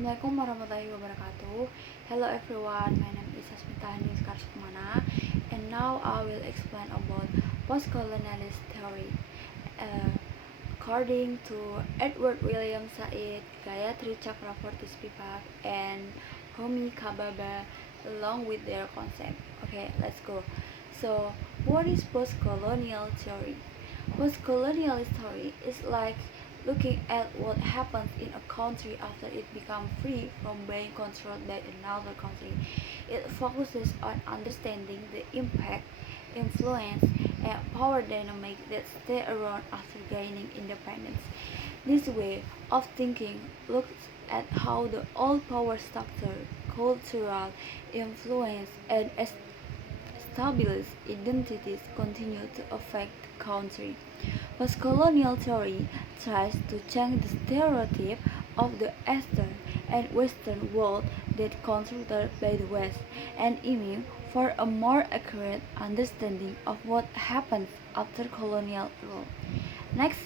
Assalamualaikum warahmatullahi wabarakatuh. Hello everyone, my name is Asmita and now I will explain about post-colonialist theory. According to Edward William Said, Gayatri Chakravorty Spivak, and Homi Kababa, along with their concept. Okay, let's go. So, what is post-colonial theory? Post-colonialist theory is like looking at what happens in a country after it becomes free from being controlled by another country. It focuses on understanding the impact, influence, and power dynamics that stay around after gaining independence. This way of thinking looks at how the old power structure, cultural influence, and established identities continue to affect the country. Postcolonial theory tries to change the stereotype of the Eastern and Western world that constructed by the West and aiming for a more accurate understanding of what happens after colonial rule. Next,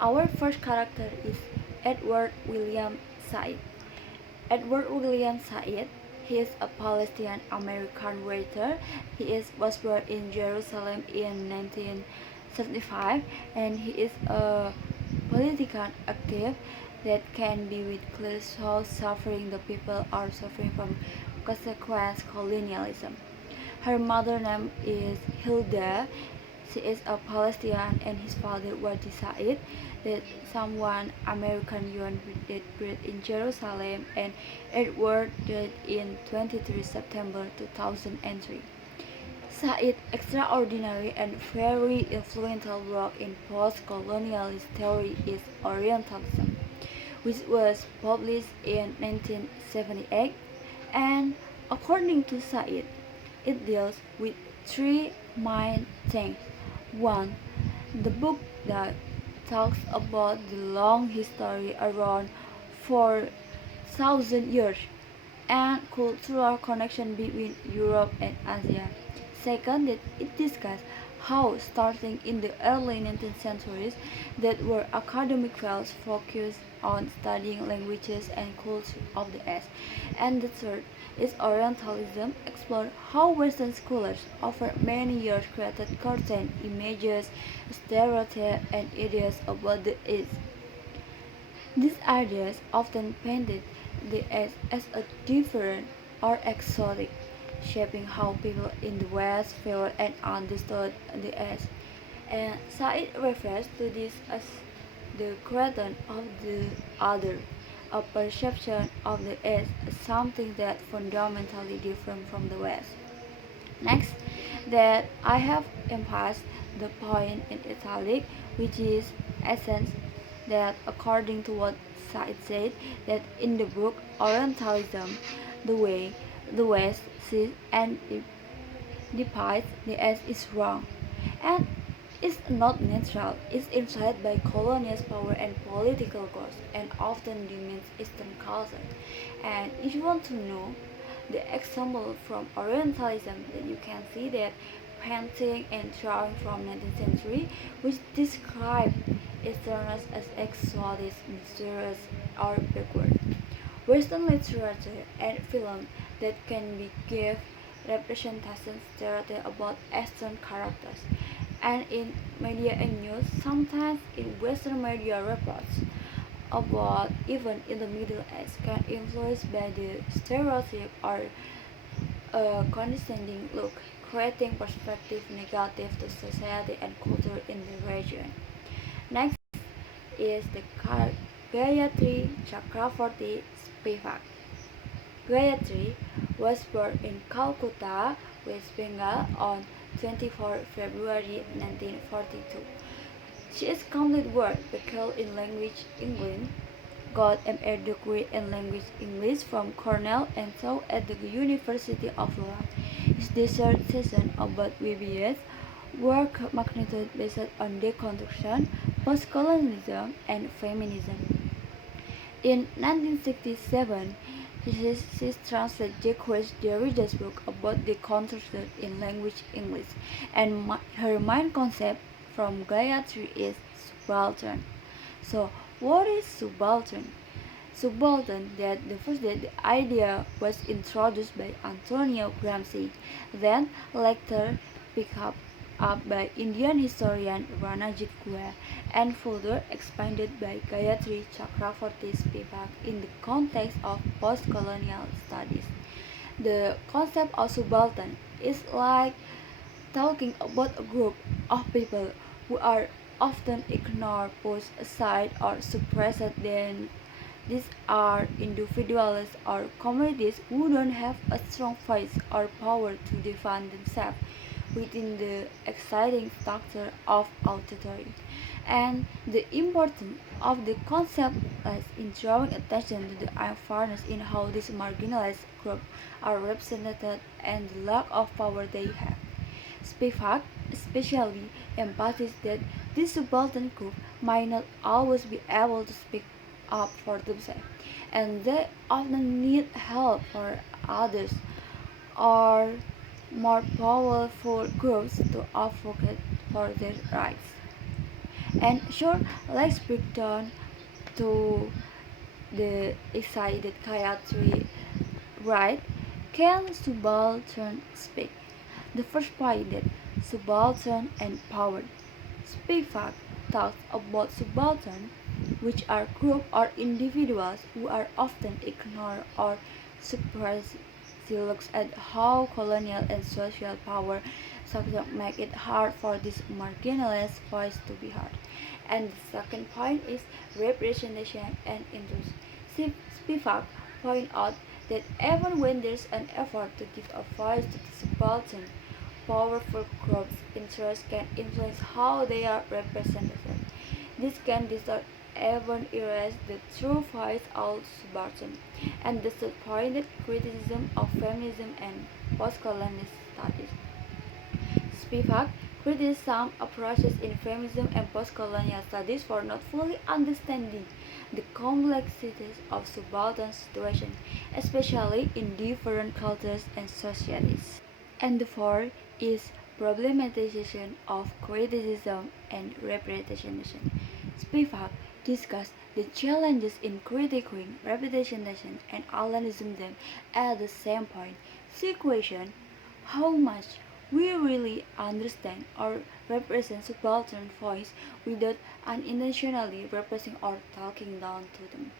our first character is Edward William Said. Edward William Said. He is a Palestinian American writer. Was born in Jerusalem in 1975, and he is a political active that can be with clear how suffering the people are suffering from consequence colonialism. Her mother name is Hilda. She is a Palestinian and his father was decided that someone American young that bred in Jerusalem, and Edward died in 23 September 2003. Said's extraordinary and very influential work in post-colonialist theory is Orientalism, which was published in 1978, and according to Said, it deals with three main things. One, the book that talks about the long history around 4,000 years and cultural connection between Europe and Asia. Second, that it discusses how, starting in the early 19th centuries, that were academic fields focused on studying languages and culture of the East. And the third is Orientalism, explored how Western scholars over many years created certain images, stereotypes, and ideas about the East. These ideas often painted the East as a different or exotic, shaping how people in the West felt and understood the East. And Said refers to this as the creation of the other, a perception of the East as something that fundamentally different from the West. Next, that I have emphasized the point in italic, which is essence, that according to what Said said, that in the book Orientalism, the way the West sees and depicts the East is wrong, and is not neutral. It's influenced by colonial power and political goals, and often demands Eastern culture. And if you want to know the example from Orientalism, then you can see that painting and drawing from 19th century, which describe Easterners as exotic, mysterious, or backward. Western literature and film that can be give representation stereotype about Eastern characters, and in media and news, sometimes in Western media reports about even in the Middle East can influence by the stereotype or a condescending look, creating perspective negative to society and culture in the region. Next is the Gayatri Chakravorty Spivak. Gayatri was born in Calcutta, West Bengal on 24 February 1942. She is complete word Beckel in language England, got M.A. degree in language English from Cornell and taught at the University of London. His dissertation about VBS work magnitude based on deconstruction, postcolonialism, and feminism. In 1967, she translated Jacques Derrida's book about deconstruction in language English, and her main concept from Gayatri is subaltern. So, what is subaltern? subaltern that the idea was introduced by Antonio Gramsci, then later picked up by Indian historian Ranajit Guha and further expanded by Gayatri Chakravorty Spivak in the context of post-colonial studies. The concept of subaltern is like talking about a group of people who are often ignored, pushed aside, or suppressed. Then these are individuals or communities who don't have a strong voice or power to defend themselves within the exciting structure of authority. And the importance of the concept lies in drawing attention to the unfairness in how these marginalized groups are represented and the lack of power they have. Spivak especially emphasizes that this subaltern group might not always be able to speak up for themselves, and they often need help for others or more powerful groups to advocate for their rights. And sure, let's break down to the excited Gayatri, right? Can subaltern speak? The first point that subaltern and power. Spivak talks about subaltern, which are groups or individuals who are often ignored or suppressed. She looks at how colonial and social power sometimes make it hard for this marginalized voice to be heard. And the second point is representation and interest. Spivak point out that even when there's an effort to give a voice to the subaltern, powerful groups' interests can influence how they are represented. This can distort, even erase the true voice of subaltern, and this pointed criticism of feminism and post-colonialist studies. Spivak criticized some approaches in feminism and post-colonial studies for not fully understanding the complexities of subaltern situations, especially in different cultures and societies. And the fourth is problematization of criticism and representation. Spivak discussed the challenges in critiquing representation and analyzing them at the same point. She questioned how much we really understand or represent subaltern voice without unintentionally representing or talking down to them.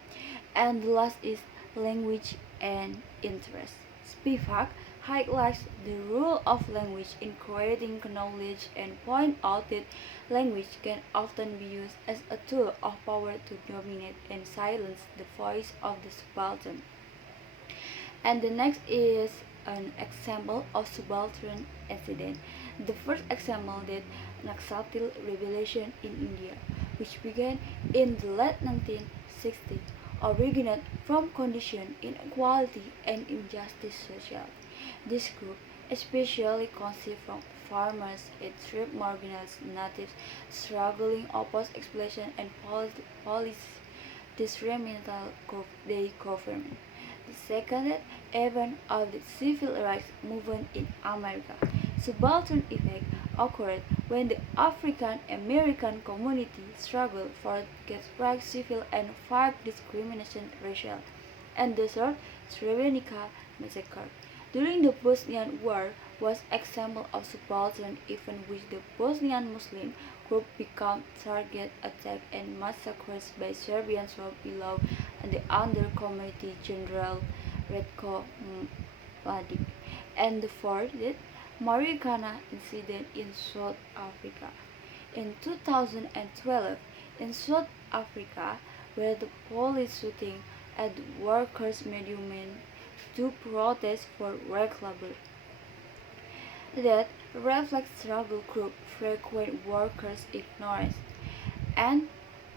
And the last is language and interest. Spivak highlights the role of language in creating knowledge and point out that language can often be used as a tool of power to dominate and silence the voice of the subaltern. And the next is an example of subaltern incident. The first example that Naxatil rebellion in India, which began in the late 1960s, originated from condition inequality and injustice social. This group especially consists from farmers, ethnic marginalized natives struggling opposed exploitation and police discriminatory they government. The second event of the civil rights movement in America. Subaltern effect occurred when the African American community struggled for its rights, civil and fight discrimination racial. And the third, Srebrenica massacre. During the Bosnian War was example of subaltern event which the Bosnian Muslim group became target attack and massacres by Serbians from below and the under community general Redko Mladic. And the fourth, Marikana incident in South Africa. In 2012, in South Africa, where the police shooting at workers' monument to protest for work labor. That reflects struggle group frequent workers' ignorance. And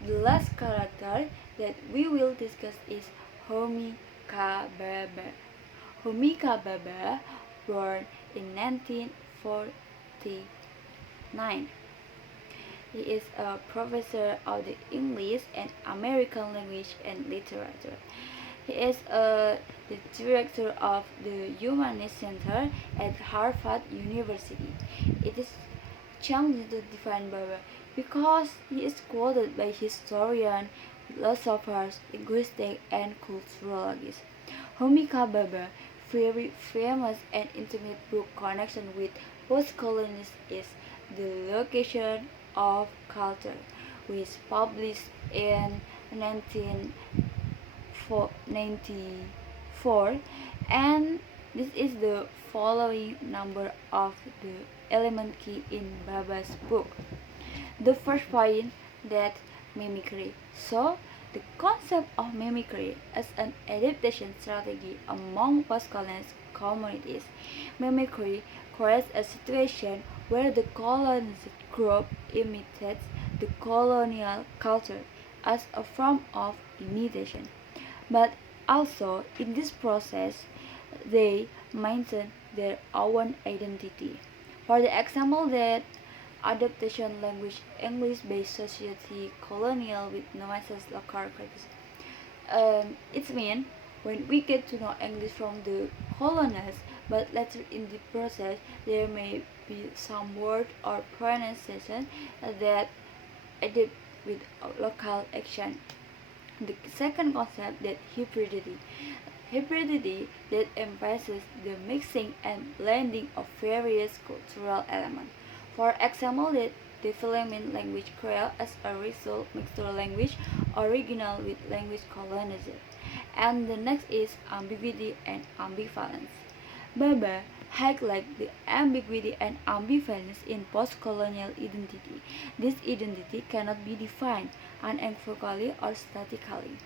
the last character that we will discuss is Homi Kababa. Homi Kababa, born in 1949. He is a professor of the English and American language and literature. He is the director of the Humanist Center at Harvard University. It is challenging to define Bhaba because he is quoted by historian philosophers, linguists, and culturologists. Homika Baba, very famous and intimate book connection with post-colonialist is The Location of Culture, which published in 1994, and this is the following number of the element key in Baba's book. The first point, that mimicry. So, the concept of mimicry as an adaptation strategy among post-colonialist communities. Mimicry creates a situation where the colonized group imitates the colonial culture as a form of imitation. But also, in this process, they maintain their own identity. For the example that adaptation language English-based society colonial with nuances local characteristics. It means when we get to know English from the colonists, but later in the process there may be some word or pronunciation that adapt with local action. The second concept, that hybridity. Hybridity that emphasizes the mixing and blending of various cultural elements. For example, the development language Creole as a result mixture language original with language colonized. And the next is ambiguity and ambivalence. Baba highlights the ambiguity and ambivalence in post-colonial identity. This identity cannot be defined unequivocally or statically.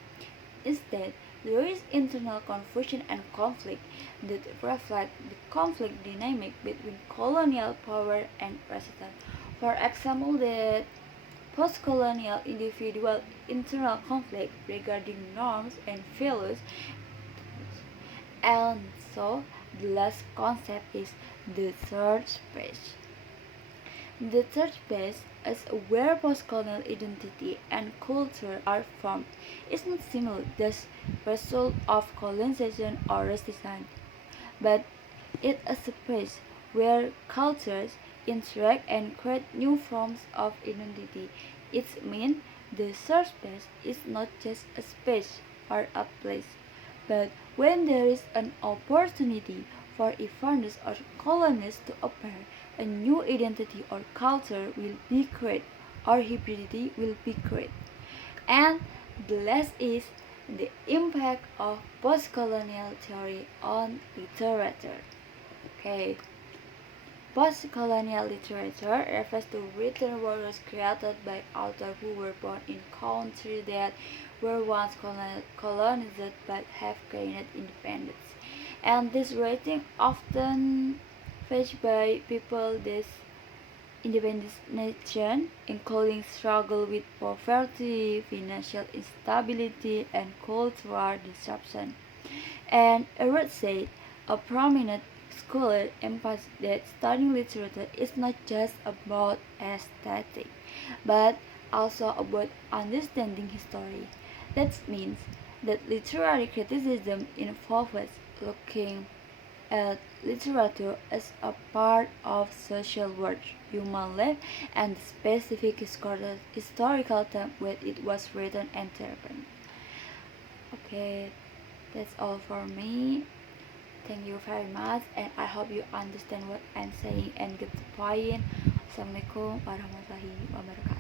Instead, there is internal confusion and conflict that reflect the conflict dynamic between colonial power and resistance. For example, the post-colonial individual internal conflict regarding norms and values. And so, the last concept is the third space. The third space is where post-colonial identity and culture are formed. It's not simply the result of colonization or resistance, but it is a space where cultures interact and create new forms of identity. It means the third space is not just a space or a place, but when there is an opportunity for foreigners or colonists to appear, a new identity or culture will be created, or hybridity will be created. And the last is the impact of post-colonial theory on literature. Okay, post-colonial literature refers to written works created by authors who were born in countries that were once colonized but have gained independence. And this writing often faced by people this independent nation, including struggle with poverty, financial instability, and cultural disruption. And Everett said, a prominent scholar emphasized that studying literature is not just about aesthetic, but also about understanding history. That means that literary criticism involves looking at literature as a part of social work, human life, and specific historical time when it was written and interpreted. Okay, that's all for me. Thank you very much, and I hope you understand what I'm saying and get the point. Assalamualaikum warahmatullahi wabarakatuh.